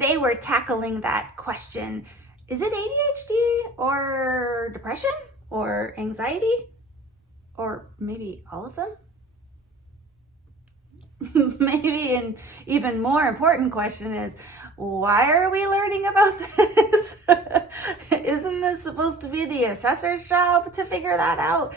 today we're tackling that question. Is it ADHD or depression or anxiety or maybe all of them? Maybe an even more important question is, why are we learning about this? Isn't this supposed to be the assessor's job to figure that out?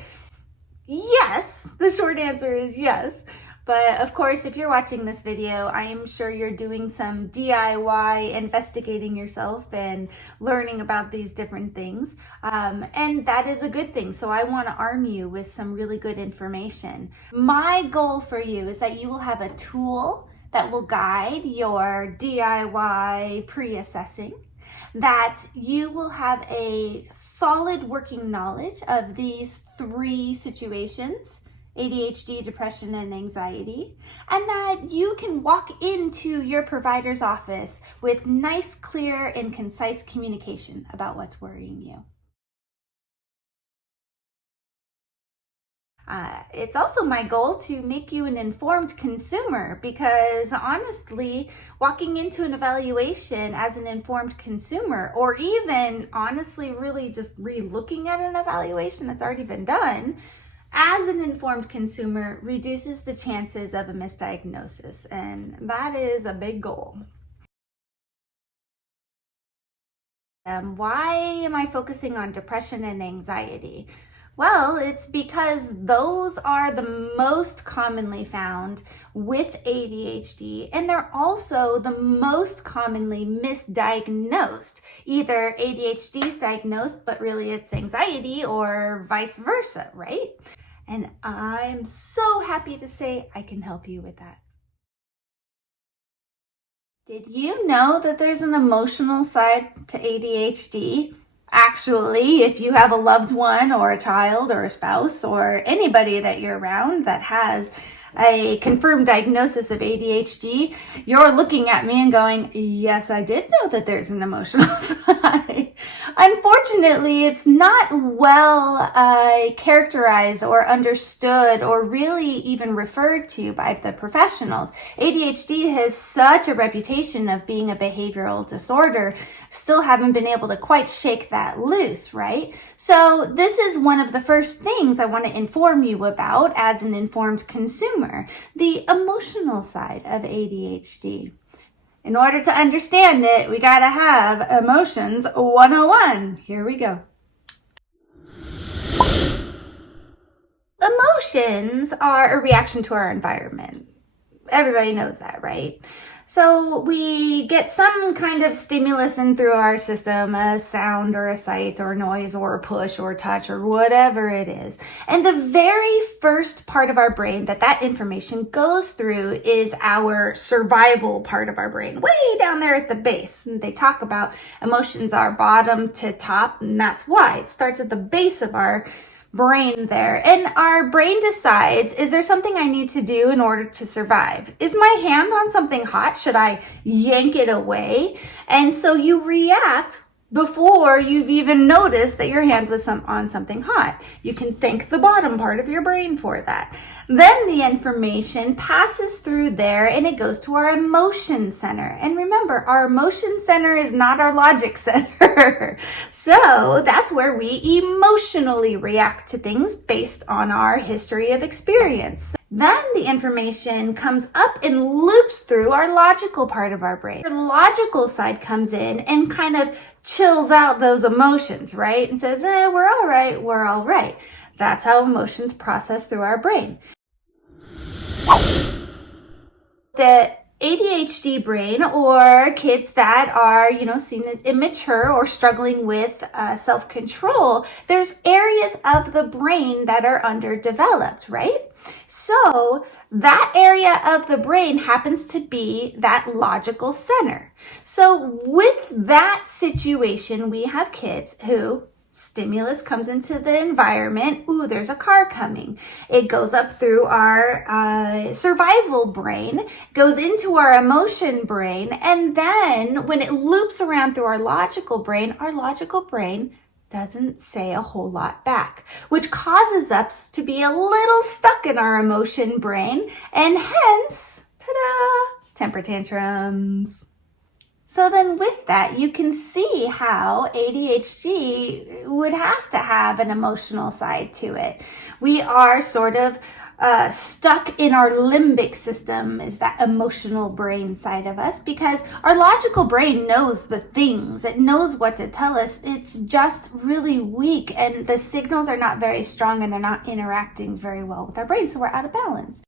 Yes, the short answer is yes. But of course, if you're watching this video, I am sure you're doing some DIY investigating yourself and learning about these different things. And that is a good thing. So I want to arm you with some really good information. My goal for you is that you will have a tool that will guide your DIY pre-assessing, that you will have a solid working knowledge of these three situations: ADHD, depression, and anxiety, and that you can walk into your provider's office with nice, clear, and concise communication about what's worrying you. It's also my goal to make you an informed consumer, because honestly, walking into an evaluation as an informed consumer, or even honestly really just re-looking at an evaluation that's already been done, as an informed consumer reduces the chances of a misdiagnosis, and that is a big goal. Why am I focusing on depression and anxiety? Well, it's because those are the most commonly found with ADHD, and they're also the most commonly misdiagnosed. Either ADHD is diagnosed, but really it's anxiety, or vice versa, right? And I'm so happy to say I can help you with that. Did you know that there's an emotional side to ADHD? Actually, if you have a loved one or a child or a spouse or anybody that you're around that has a confirmed diagnosis of ADHD, you're looking at me and going, yes, I did know that there's an emotional side. Unfortunately, it's not well characterized or understood or really even referred to by the professionals. ADHD has such a reputation of being a behavioral disorder, still haven't been able to quite shake that loose, right? So this is one of the first things I want to inform you about as an informed consumer, the emotional side of ADHD. In order to understand it, we got to have Emotions 101. Here we go. Emotions are a reaction to our environment. Everybody knows that, right? So we get some kind of stimulus in through our system, a sound or a sight or noise or a push or touch or whatever it is. And the very first part of our brain that information goes through is our survival part of our brain, way down there at the base. And they talk about emotions are bottom to top, and that's why it starts at the base of our brain there. And our brain decides, is there something I need to do in order to survive? Is my hand on something hot? Should I yank it away? And so you react before you've even noticed that your hand was on something hot. You can thank the bottom part of your brain for that. Then the information passes through there and it goes to our emotion center. And remember, our emotion center is not our logic center. So that's where we emotionally react to things based on our history of experience. Then the information comes up and loops through our logical part of our brain. Our logical side comes in and kind of chills out those emotions, right? And says, we're all right, we're all right. That's how emotions process through our brain. The ADHD brain, or kids that are, seen as immature or struggling with self-control, there's areas of the brain that are underdeveloped, right? So that area of the brain happens to be that logical center. So with that situation, we have kids who stimulus comes into the environment. Ooh, there's a car coming. It goes up through our survival brain, goes into our emotion brain, and then when it loops around through our logical brain doesn't say a whole lot back, which causes us to be a little stuck in our emotion brain, and hence, ta-da, temper tantrums. So then with that, you can see how ADHD would have to have an emotional side to it. We are sort of stuck in our limbic system, is that emotional brain side of us, because our logical brain knows the things, it knows what to tell us, it's just really weak, and the signals are not very strong and they're not interacting very well with our brain, so we're out of balance.